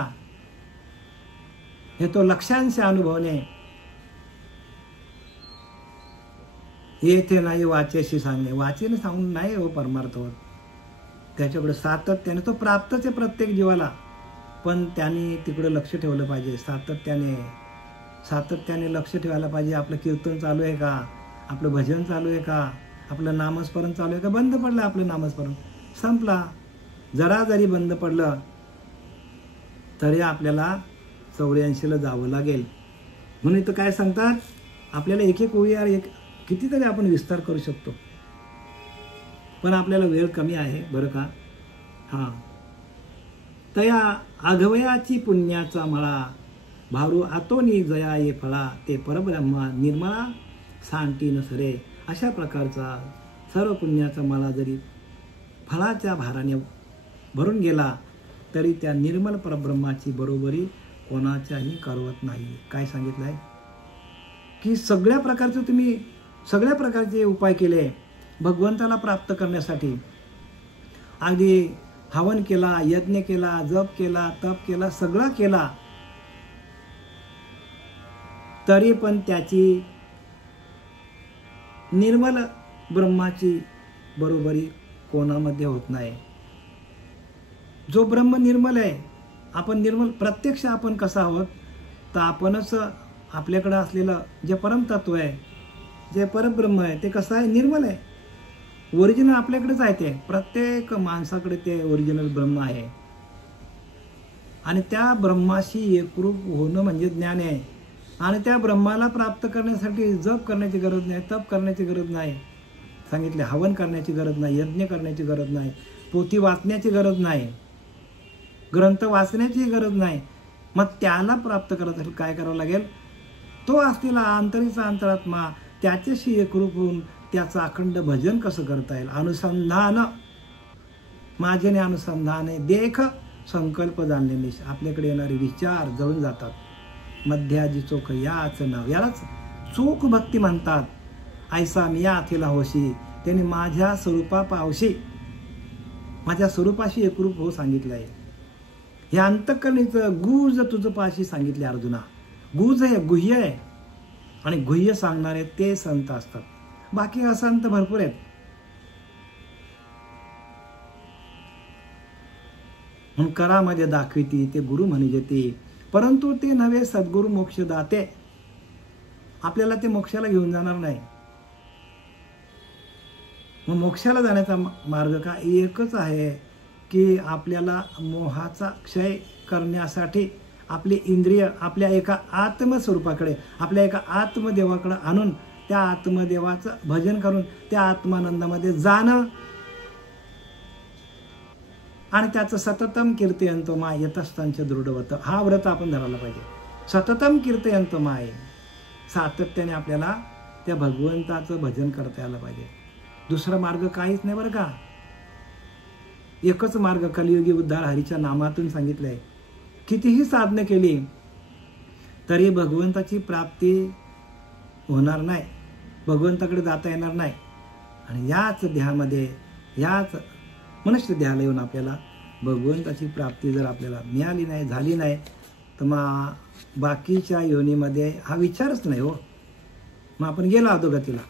हे तो लक्षांश अनुभवणे. येथे नाही वाचेशी सांगणे. वाचेने सांगून नाही हो परमार्थ होत. त्याच्याकडे सातत्याने, तो प्राप्तच आहे प्रत्येक जीवाला, पण त्याने तिकडे लक्ष ठेवलं पाहिजे. सातत्याने लक्ष ठेवायला पाहिजे. आपलं कीर्तन चालू आहे का, आपलं भजन चालू आहे का, आपलं नामस्मरण चालू आहे का. बंद पडलं आपलं नामस्मरण, संपला. जरा जरी बंद पडलं तरी आपल्याला 84ला जावं लागेल. म्हणून इथं काय सांगतात, आपल्याला एक ओळी कितीतरी आपण विस्तार करू शकतो, पण आपल्याला वेळ कमी आहे बरं का. हां, तया आघवयाची पुण्याचा मळा, भारू आतोनी जया ये फळा, ते परब्रह्मा निर्मळा सांटी न सरे. अशा प्रकारचा सर्व पुण्याचा मला जरी फळाच्या भाराने भरून गेला तरी त्या निर्मल परब्रह्माची बरोबरी कोणाच्याही करवत नाही. काय सांगितलं आहे की सगळ्या प्रकारचे उपाय केले भगवंताला प्राप्त करण्यासाठी. अगदी हवन केला, यज्ञ केला, जप केला, तप केला, सगळं केला, तरी पण त्याची निर्मल ब्रह्माची बरोबरी कोणामध्ये होत नाही. जो ब्रह्म निर्मल आहे, आपण निर्मल प्रत्यक्ष आपण कसं आहोत, तर आपणच आपल्याकडे असलेलं जे परमतत्व आहे, जे परब्रह्म आहे, ते कसं आहे, निर्मल आहे. ओरिजिनल आपल्याकडेच आहे. ते प्रत्येक माणसाकडे ते ओरिजिनल ब्रह्म आहे. आणि त्या ब्रह्माशी एकरूप होणं म्हणजे ज्ञान आहे. आणि त्या ब्रह्माला प्राप्त करण्यासाठी जप करण्याची गरज नाही, तप करण्याची गरज नाही, सांगितले हवन करण्याची गरज नाही, यज्ञ करण्याची गरज नाही, पोथी वाचण्याची गरज नाही, ग्रंथ वाचण्याची गरज नाही. मग त्याला प्राप्त करण्यासाठी काय करावं लागेल, तो असलेला आंतरीचा अंतरात्मा त्याच्याशी एकरूप होऊन त्याचं अखंड भजन कसं करता येईल. अनुसंधान माझेने अनुसंधाने देख संकल्प जाणले. आपल्याकडे येणारे विचार जळून जातात. मध्याजी चोख याच नाव, यालाच चोख भक्ती म्हणतात. ऐसा मी याथेला होशी, त्याने माझ्या स्वरूपा पावशी, माझ्या स्वरूपाशी एकरूप हो सांगितलं आहे. हे अंतःकरणीचं गुज तुझं पाशी सांगितले अर्जुना. गुज हे गुह्य आहे आणि गुह्य सांगणारे ते संत असतात. बाकी असंत भरपूर आहेत. म्हणून करामध्ये दाखविती ते गुरु म्हणजे ते, परंतु ते नव्हे सद्गुरु मोक्ष दाते. आपल्याला ते मोक्षाला घेऊन जाणार नाही. मग मोक्षाला जाण्याचा मार्ग का एकच आहे की आपल्याला मोहाचा क्षय करण्यासाठी आपली इंद्रिय आपल्या एका आत्मस्वरूपाकडे, आपल्या एका आत्मदेवाकडे आणून त्या आत्मदेवाचं भजन करून त्या आत्मानंदामध्ये जाणं आणि त्याचं सततम कीर्तयंतो माय यतस्तांच दृढवत. हा व्रत आपण धरायला पाहिजे. सततम कीर्तयंतो माय, सातत्याने आपल्याला त्या भगवंताचं भजन करता यायला पाहिजे. दुसरा मार्ग काहीच नाही बरं का. एकच मार्ग कलियुगी उद्धार हरीच्या नामातून सांगितलंय. कितीही साधने केली तरी भगवंताची प्राप्ती होणार नाही, भगवंताकडे जाता येणार नाही. आणि याच देहामध्ये, याच मनुष्य देहाला येऊन आपल्याला भगवंताची प्राप्ती जर आपल्याला मिळाली नाही, झाली नाही, तर मग बाकीच्या योनीमध्ये हा विचारच नाही हो. मग आपण गेलो अधोगतीला.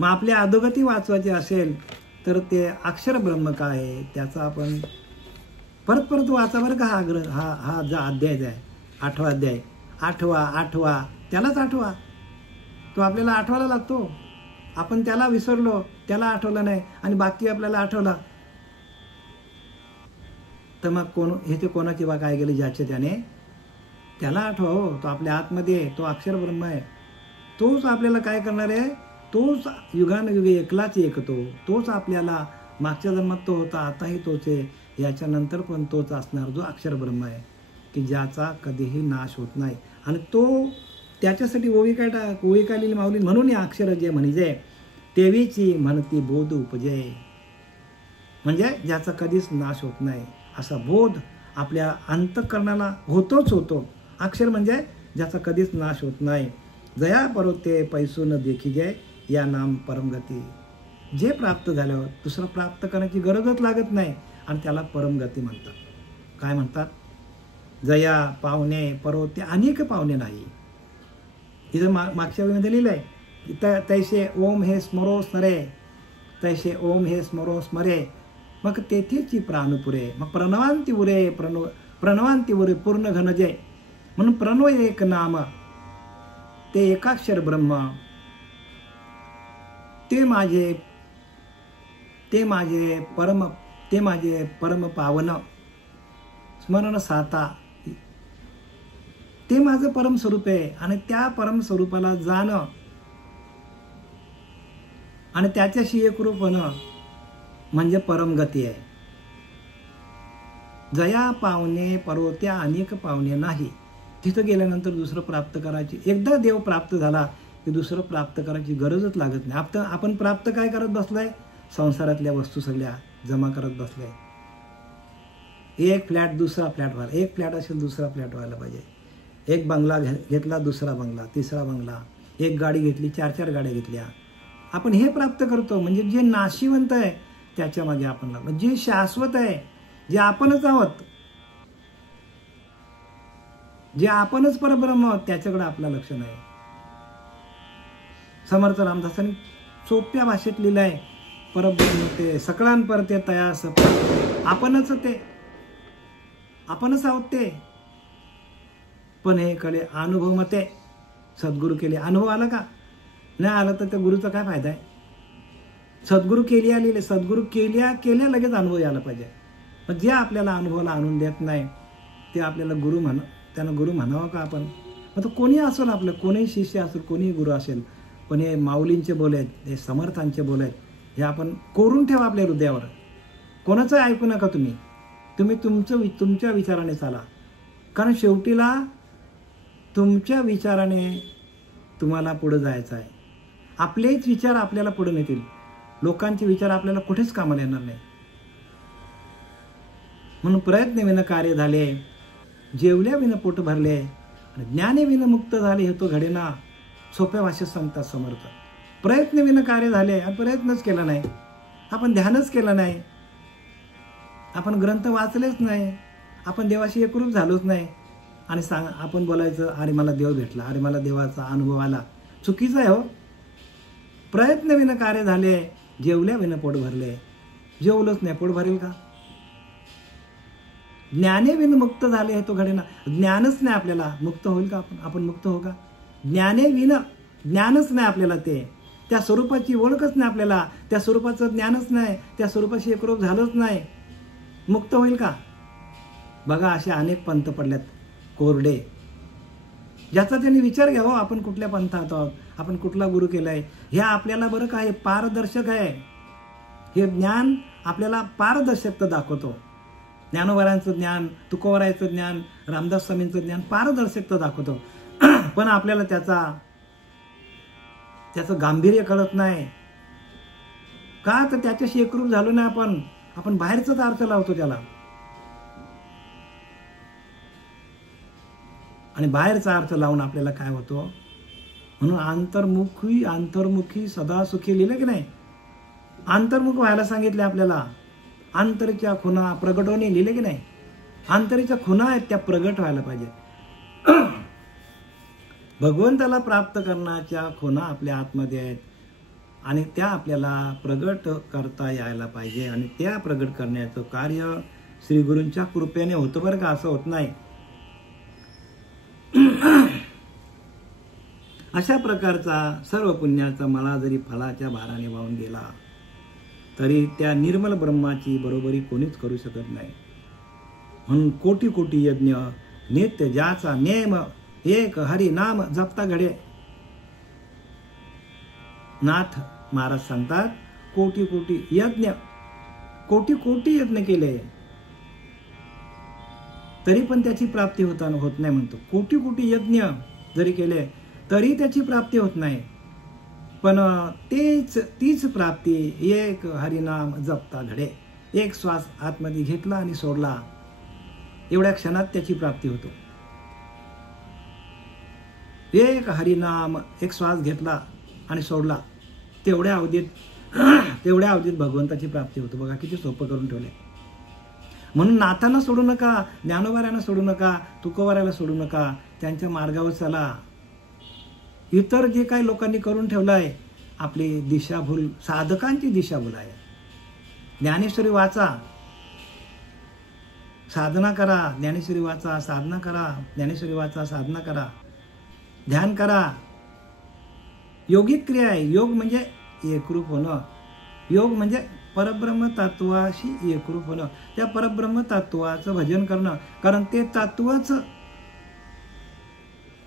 मग आपली अधोगती वाचवायची असेल तर ते अक्षर ब्रह्म काय आहे त्याचा आपण परत परत वाचा बरं का. हा जो अध्याय आहे 8वा अध्याय, आठवा त्यालाच आठवा. तो आपल्याला आठवायला लागतो. आपण त्याला विसरलो, त्याला आठवलं नाही आणि बाकी आपल्याला आठवला. तर मग हे ते कोणाची बा काय गेले ज्याचे त्याने त्याला आठवा हो. तो आपल्या आतमध्ये तो अक्षर ब्रह्म आहे. तोच आपल्याला काय करणार आहे, तोच युगानुयुगे एकलाच एकतो. तोच आपल्याला मागच्या जन्मात तो होता, आताही तोच आहे, याच्यानंतर पण तोच असणार, जो अक्षर ब्रह्म आहे की ज्याचा कधीही नाश होत नाही. आणि तो त्याच्यासाठी ओविका लिहिली माऊली. म्हणून या अक्षर जे म्हणजे तेवीची म्हणती बोध उपजे, म्हणजे ज्याचा कधीच नाश होत नाही असा बोध आपल्या अंतःकरणाला होतोच होतो. अक्षर म्हणजे ज्याचा कधीच नाश होत नाही. जया परोते पैसून देखी जय या नाम परमगती. जे प्राप्त झाल्यावर दुसरं प्राप्त करण्याची गरजच लागत नाही आणि त्याला परमगती म्हणतात. काय म्हणतात? जया पावणे परोते, अनेक पावणे नाही. इथं मागच्या वेळेमध्ये लिहिलं आहे तैसे ओम हे स्मरो स्मरे, तैसे ओम हे स्मरो स्मरे, मग तेथेची प्राणपुरे. मग प्रणवांती उरे प्रणवांती उरे पूर्ण घन जय. म्हणून प्रणव एक नाम, ते एकाक्षर ब्रह्म, ते माझे परम पावन स्मरण साता. ते माझं परम स्वरूप आहे आणि त्या परम स्वरूपाला जाणं आणि त्याच्याशी एकरूप होणं म्हणजे परमगती आहे. जया पावणे परोत्या अनेक पावणे नाही. तिथं गेल्यानंतर दुसरं प्राप्त करायची, एकदा देव प्राप्त झाला की दुसरं प्राप्त करायची गरजच लागत नाही. आपण प्राप्त काय करत बसलाय? संसारातल्या वस्तू सगळ्या जमा करत बसलाय. एक फ्लॅट दुसरा फ्लॅट व्हायला, एक फ्लॅट असेल दुसरा फ्लॅट व्हायला पाहिजे. एक बंगला घेतला दुसरा बंगला, तिसरा बंगला, एक गाडी घेतली 4 गाड्या घेतल्या. आपण हे प्राप्त करतो. म्हणजे जे नाशिवंत आहे त्याच्या मागे आपण लागलो. जे शाश्वत आहे, जे आपणच आहोत, जे आपणच परब्रह्म आहोत, त्याच्याकडे आपलं लक्ष नाही. समर्थ रामदासांनी सोप्या भाषेत लिहिलं आहे, परब्रह्म ते सकळांपर ते तयास. आपणच आहोत ते. पण हे कळे अनुभव मते सद्गुरू केले. अनुभव आला का? नाही आला तर त्या गुरुचा काय फायदा आहे? सद्गुरू केल्या लिहिले, सद्गुरू केल्या लगेच अनुभव यायला पाहिजे. पण जे आपल्याला अनुभवाला आणून देत नाही ते आपल्याला त्यांना गुरु म्हणावं का आपण? मग तो कोणी असेल, आपलं कोणीही शिष्य असेल, कोणीही गुरु असेल, पण हे माऊलींचे बोल आहेत, हे समर्थांचे बोल आहेत, हे आपण कोरून ठेवा आपल्या हृदयावर. कोणाचं ऐकू नका तुम्ही तुमच्या विचाराने चाला. कारण शेवटीला तुमच्या विचाराने तुम्हाला पुढे जायचं आहे. आपलेच विचार आपल्याला पुढे नेतील. लोकांचे विचार आपल्याला कुठेच कामाला येणार नाही. म्हणून प्रयत्न विना कार्य झाले, जेवल्या विना पोट भरले आणि ज्ञाने विना मुक्त झाले, हे तो घडेना. सोप्या भाषेत सांगतात समर्थ. प्रयत्न विना कार्य झाले, आणि प्रयत्नच केला नाही, आपण ध्यानच केलं नाही, आपण ग्रंथ वाचलेच नाही, आपण देवाशी एकरूप झालोच नाही आणि आपण बोलायचं अरे मला देव भेटला, अरे मला देवाचा अनुभव आला. चुकीचं आहे हो. प्रयत्न विना कार्य झाले, जेवल्या विना पोट भरले. जेवलंच नाही, पोट भरेल का? ज्ञाने विन मुक्त झाले, हे तो घडेना. ज्ञानच नाही आपल्याला, मुक्त होईल का आपण मुक्त हो का? ज्ञाने विन ज्ञानच नाही आपल्याला, त्या स्वरूपाची ओळखच नाही आपल्याला, त्या स्वरूपाचं ज्ञानच नाही, त्या स्वरूपाशी एकरूप झालोच नाही, मुक्त होईल का? बघा असे अनेक पंथ पडल्यात कोरडे, ज्याचा त्यांनी विचार घ्यावा. आपण कुठल्या पंथात आहोत, आपण कुठला गुरु केलाय, हे आपल्याला बरं का हे पारदर्शक आहे. हे ज्ञान आपल्याला पारदर्शकता दाखवतो. ज्ञानोबरांचं ज्ञान, तुकोबरायांचं ज्ञान, रामदास स्वामींचं ज्ञान पारदर्शकता दाखवतो. पण आपल्याला त्याचं गांभीर्य कळत नाही का? तर त्याच्याशी एकरूप झालो नाही आपण बाहेरचाच अर्थ लावतो त्याला. आणि बाहेरचा अर्थ लावून आपल्याला काय होतो? म्हणून अंतर्मुखी सदा सुखी लिहिलं की नाही? अंतर्मुख व्हायला सांगितले आपल्याला. अंतरीच्या खुणा प्रगटवणे लिहिले की नाही? अंतरीच्या खुणा आहेत त्या प्रगट व्हायला पाहिजे. भगवंताला प्राप्त करण्याच्या खुणा आपल्या आतमध्ये आहेत आणि त्या आपल्याला प्रगट करता यायला पाहिजे आणि त्या प्रगट करण्याचं कार्य श्री गुरूंच्या कृपेने होतं बरं का, असं होत नाही. अशा प्रकारचा सर्व पुण्याचा मला जरी फळाच्या भाराने वाहून गेला तरी त्या निर्मल ब्रह्माची बरोबरी कोणीच करू शकत नाही. म्हणून कोटी कोटी यज्ञ नित्य ज्याचा नेम एक हरी नाम जपता घडे. नाथ महाराज सांगतात कोटी कोटी यज्ञ, कोटी कोटी यज्ञ केले तरी पण त्याची प्राप्ती होत नाही म्हणतो. कोटी कोटी यज्ञ जरी केले तरी त्याची प्राप्ती होत नाही. पण तीच प्राप्ती एक हरिनाम जपता घडे. एक श्वास आतमध्ये घेतला आणि सोडला, एवढ्या क्षणात त्याची प्राप्ती होतो. एक हरिनाम, एक श्वास घेतला आणि सोडला, तेवढ्या अवधीत भगवंताची प्राप्ती होतो. बघा किती सोपं करून ठेवले. म्हणून नाथांना सोडू नका, ज्ञानोबाऱ्यांना सोडू नका, तुकोबाऱ्याला सोडू नका, त्यांच्या मार्गावर चला. इतर जे काही लोकांनी करून ठेवलं आहे आपली दिशाभूल, साधकांची दिशाभूल आहे. ज्ञानेश्वरी वाचा, साधना करा, ज्ञानेश्वरी वाचा, साधना करा, ज्ञानेश्वरी वाचा, साधना करा, ध्यान करा. योगिक क्रिया आहे. योग म्हणजे एकरूप होणं. योग म्हणजे परब्रह्म तत्वाशी एकरूप होणं, त्या परब्रह्म तत्वाचं भजन करणं. कारण ते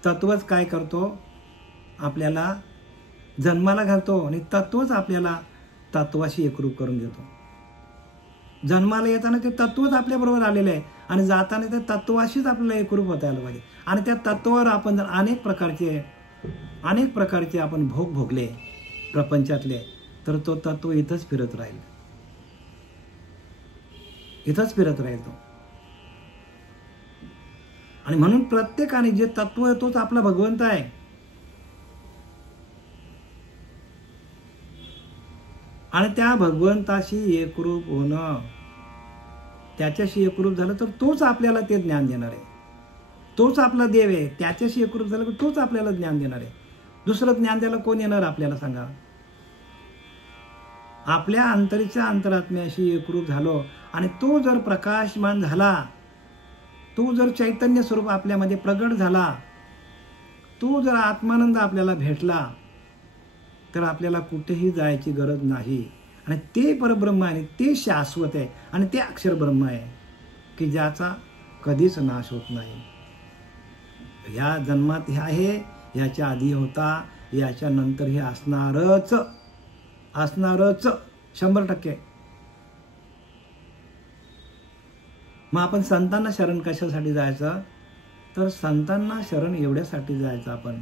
तत्वच काय करतो, आपल्याला जन्माला घालतो आणि तत्वच आपल्याला तत्वाशी एकरूप करून घेतो. जन्माला येताना ते तत्वच आपल्याबरोबर आलेलं आहे आणि जाताना त्या तत्वाशीच आपल्याला एकरूप होता आलं पाहिजे. आणि त्या तत्वावर आपण जर अनेक प्रकारचे आपण भोग भोगले प्रपंचातले, तर तो तत्व इथंच फिरत राहील तो. आणि म्हणून प्रत्येकाने जे तत्व आहे तोच आपला भगवंत आहे. आणि त्या भगवंताशी एकरूप होणं, त्याच्याशी एकरूप झालं तर तोच आपल्याला ते ज्ञान देणार आहे. तोच आपला देव आहे. त्याच्याशी एकरूप झालं तर तोच आपल्याला ज्ञान देणार आहे. दुसरं ज्ञान द्यायला कोण येणार आपल्याला सांगा. आपल्या अंतरीच्या अंतरात्म्याशी एकरूप झालो आणि तो जर प्रकाशमान झाला, तो जर चैतन्य स्वरूप आपल्यामध्ये प्रगट झाला, तो जर आत्मानंद आपल्याला भेटला, तर आपल्याला कुठेही जायची गरज नाही. आणि ते परब्रह्म आहे, ते शाश्वत आहे आणि ते अक्षर ब्रह्म आहे की ज्याचा कधीच नाश होत नाही. ह्या जन्मात हे आहे, याच्या आधी होता, याच्या नंतर हे असणारच 100%. मग आपण संतांना शरण कशासाठी जायचं, तर संतांना शरण एवढ्यासाठी जायचं आपण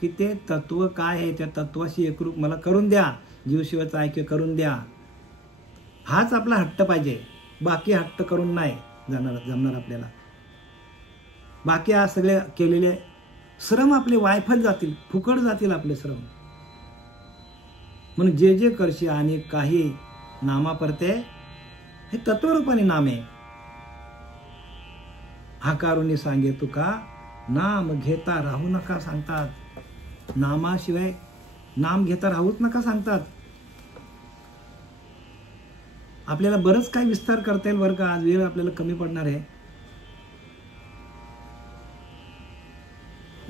की ते तत्व काय आहे त्या तत्वाशी एकरूप मला करून द्या, जीवशिवाचा ऐक्य करून द्या. हाच आपला हट्ट पाहिजे. बाकी हट्ट करून नाही जमणार आपल्याला. बाकी आज सगळे केलेले श्रम आपले वायफल जातील, फुकट जातील आपले श्रम. म्हणून जे करशी आणि काही नामा परते, हे तत्वरूपाने नाम आहे. आकारुनी सांगे तुका, नाम घेता राहू नका सांगतात. नामाशिवाय नाम घेता राहूच नका सांगतात. आपल्याला बरंच काही विस्तार करता येईल बरं का. आज वेळ आपल्याला कमी पडणार आहे,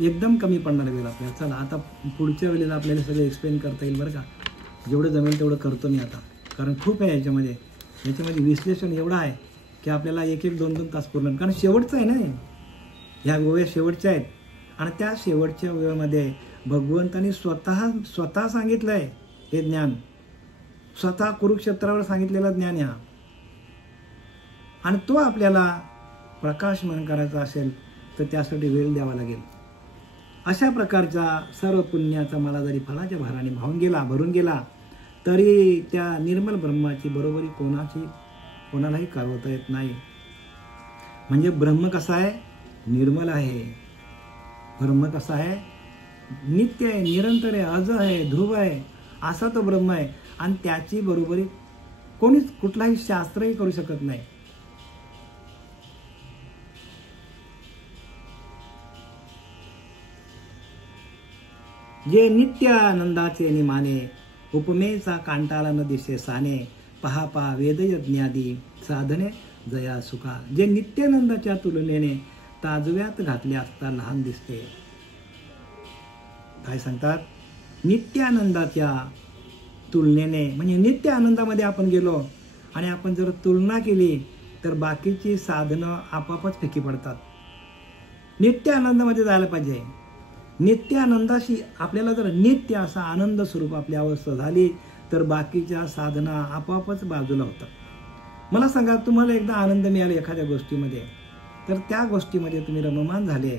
एकदम कमी पडणार वेळ आपल्याला. चला आता पुढच्या वेळेला आपल्याला सगळं एक्सप्लेन करता येईल बरं का. जेवढं जमेल तेवढं करतो मी आता, कारण खूप आहे याच्यामध्ये विश्लेषण एवढं आहे की आपल्याला 1-2 तास पूर्ण, कारण शेवटचं आहे ना, ह्या गोव्या शेवटच्या आहेत. आणि त्या शेवटच्या वेळेमध्ये भगवंतांनी स्वतः सांगितलं आहे हे ज्ञान, स्वतः कुरुक्षेत्रावर सांगितलेलं ज्ञान ह्या. आणि तो आपल्याला प्रकाशमान करायचा असेल तर त्यासाठी वेळ द्यावा लागेल. अशा प्रकारचा सर्व पुण्याचा मला जरी फळाच्या भाराने भरून गेला तरी त्या निर्मल ब्रह्माची बरोबरी कोणालाही करवता येत नाही. म्हणजे ब्रह्म कसा आहे, निर्मल आहे. ब्रह्म कसा आहे, नित्य आहे, निरंतर आहे, अज आहे, ध्रुव आहे, असा तो ब्रह्म आहे. आणि त्याची बरोबरी कुठलाही शास्त्रही करू शकत नाही. जे नित्य आनंदाचे निमाने, उपमेचा कांटाला न दिसे साने, पहा पहा वेदयज्ञादी साधने जया सुखा. जे नित्यानंदाच्या तुलनेने ताजव्यात घातले असता लहान दिसते. काय सांगतात? नित्यानंदाच्या तुलनेने, म्हणजे नित्य आनंदामध्ये आपण गेलो आणि आपण जर तुलना केली तर बाकीची साधनं आपापच फिकी पडतात. नित्य आनंदामध्ये जायला पाहिजे. नित्य आनंदाशी आपल्याला जर नित्य असा आनंद स्वरूप आपली अवस्था झाली तर बाकीच्या साधना आपोआपच बाजूला होतात. मला सांगा, तुम्हाला एकदा आनंद मिळाला एखाद्या गोष्टीमध्ये, तर त्या गोष्टीमध्ये तुम्ही रममान झाले.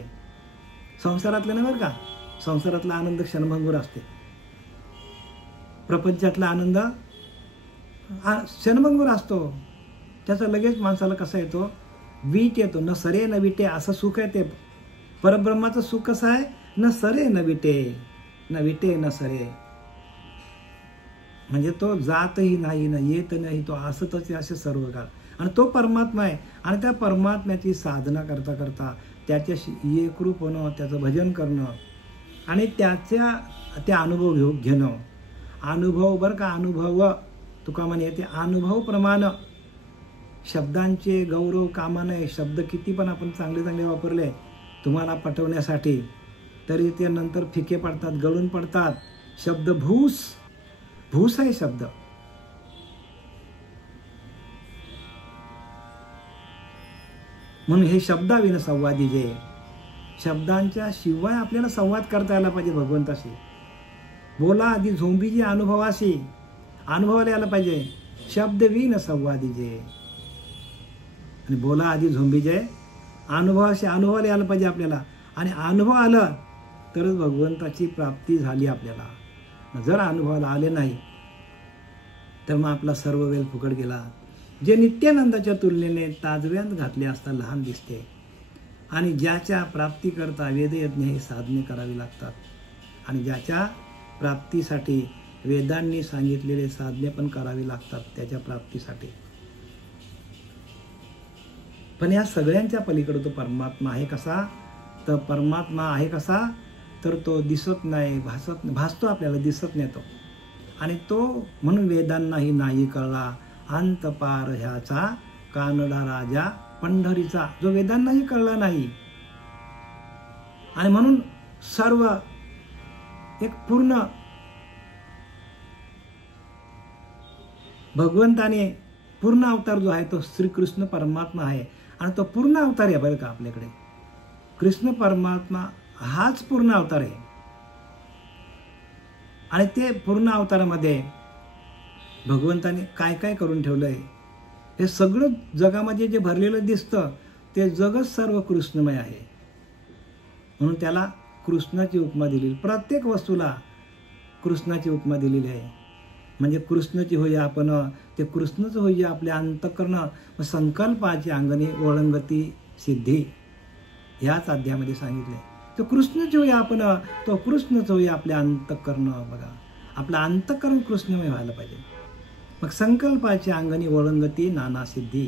संसारातलं नाही बरं का, संसारातला आनंद क्षणभंगूर असते. प्रपंचातला आनंद क्षणभंगूर असतो. त्याचा लगेच माणसाला कसा येतो? वीट येतो. न सरे न विटे असं सुख आहे ते. परब्रह्माचं सुख कसं आहे? न सरे न विटे, न विटे न सरे. म्हणजे तो जातही नाही, न येत नाही, तो असतच असे सर्व काळ. आणि तो परमात्मा आहे. आणि त्या परमात्म्याची साधना करता करता त्याच्याशी एकरूप होणं, त्याचं भजन करणं आणि त्या अनुभव घेणं. अनुभव बरं का, अनुभव तुका म्हणे ते अनुभव प्रमाण. शब्दांचे गौरव कामा नये. शब्द किती पण आपण चांगले चांगले वापरले तुम्हाला पटवण्यासाठी, तरी ते नंतर फिके पडतात, गळून पडतात. शब्द भूस, भूस आहे शब्द. म्हणून हे शब्दाविन संवादी जे, शब्दांच्या शिवाय आपल्याला संवाद करता यायला पाहिजे भगवंताशी. बोला आधी झोंबीजी अनुभवाशी, अनुभवाला यायला पाहिजे. शब्दविन संवादी जे, आणि बोला आधी झोंबीजे अनुभवाशी, अनुभवाला यायला पाहिजे आपल्याला. आणि अनुभव आला तरच भगवंताची प्राप्ती झाली आपल्याला. जर अनुभवाला आले नाही तर मग आपला सर्व वेळ फुकट गेला. जे नित्यानंदाच्या तुलनेने ताजव्यात घातले असता लहान दिसते. आणि ज्याच्या प्राप्तीकरता वेदयज्ञ ही साधने करावी लागतात. आणि ज्याच्या प्राप्तीसाठी वेदांनी सांगितलेले साधने पण करावी लागतात त्याच्या प्राप्तीसाठी. पण या सगळ्यांच्या पलीकडे तो परमात्मा आहे कसा? तर परमात्मा आहे कसा? तर तो दिसत नाही, भासतो आपल्याला, दिसत नाही तो. आणि तो म्हणून वेदांनाही नाही कळला अंत पार ह्याचा कानडा राजा पंढरीचा, जो वेदांनाही कळला नाही. आणि म्हणून सर्व एक पूर्ण भगवंताने पूर्ण अवतार जो आहे तो श्रीकृष्ण परमात्मा आहे. आणि तो पूर्ण अवतार आहे बरं का आपल्याकडे. कृष्ण परमात्मा हाच पूर्ण अवतार आहे. आणि ते पूर्ण अवतारामध्ये भगवंताने काय काय करून ठेवलं आहे, हे सगळं जगामध्ये जे भरलेलं दिसतं ते जगच सर्व कृष्णमय आहे. म्हणून त्याला कृष्णाची उपमा दिलेली, प्रत्येक वस्तूला कृष्णाची उपमा दिलेली आहे. म्हणजे कृष्णाची होई आपण, ते कृष्णच होई आपल्या अंतःकरण संकल्पाची अंगणी ओळंगती सिद्धी, ह्याच अध्यायामध्ये सांगितले. तो कृष्णच होई आपण, तो कृष्णच होई आपल्या अंतःकरण. बघा, आपलं अंतःकरण कृष्णमय व्हायला पाहिजे. मग संकल्पाची अंगणी ओळंगती नाना सिद्धी.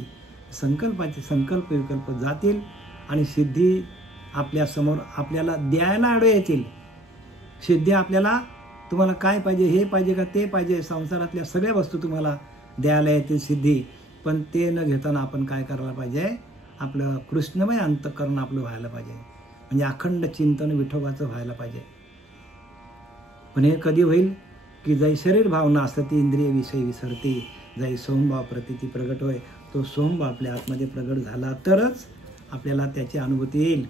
संकल्पाचे संकल्प विकल्प जातील आणि सिद्धी आपल्या समोर आपल्याला द्यायला आडवे येतील. सिद्धी आपल्याला, तुम्हाला काय पाहिजे, हे पाहिजे का ते पाहिजे, संसारातल्या सगळ्या वस्तू तुम्हाला द्यायला येतील सिद्धी. पण ते न घेताना आपण काय करायला पाहिजे? आपलं कृष्णमय अंतःकरण आपलं व्हायला पाहिजे. म्हणजे अखंड चिंतन विठोबाचं व्हायला पाहिजे. पण हे कधी होईल की जै शरीर भावना असती इंद्रिय विषय विसरती, जै सोमभाव प्रतिती प्रगट होय. तो सोमभाव आपल्या आतमध्ये प्रगट झाला तरच आपल्याला त्याची अनुभूती येईल.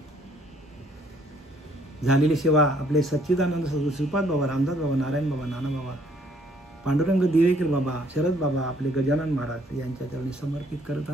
झालेली सेवा आपले सच्चिदानंद सद्गुरू श्रीपाद बाबा, रामदास बाबा, नारायण बाबा, नाना बाबा, पांडुरंग दिवेकर बाबा, शरद बाबा, आपले गजानन महाराज यांच्या चरणी समर्पित करत आहे.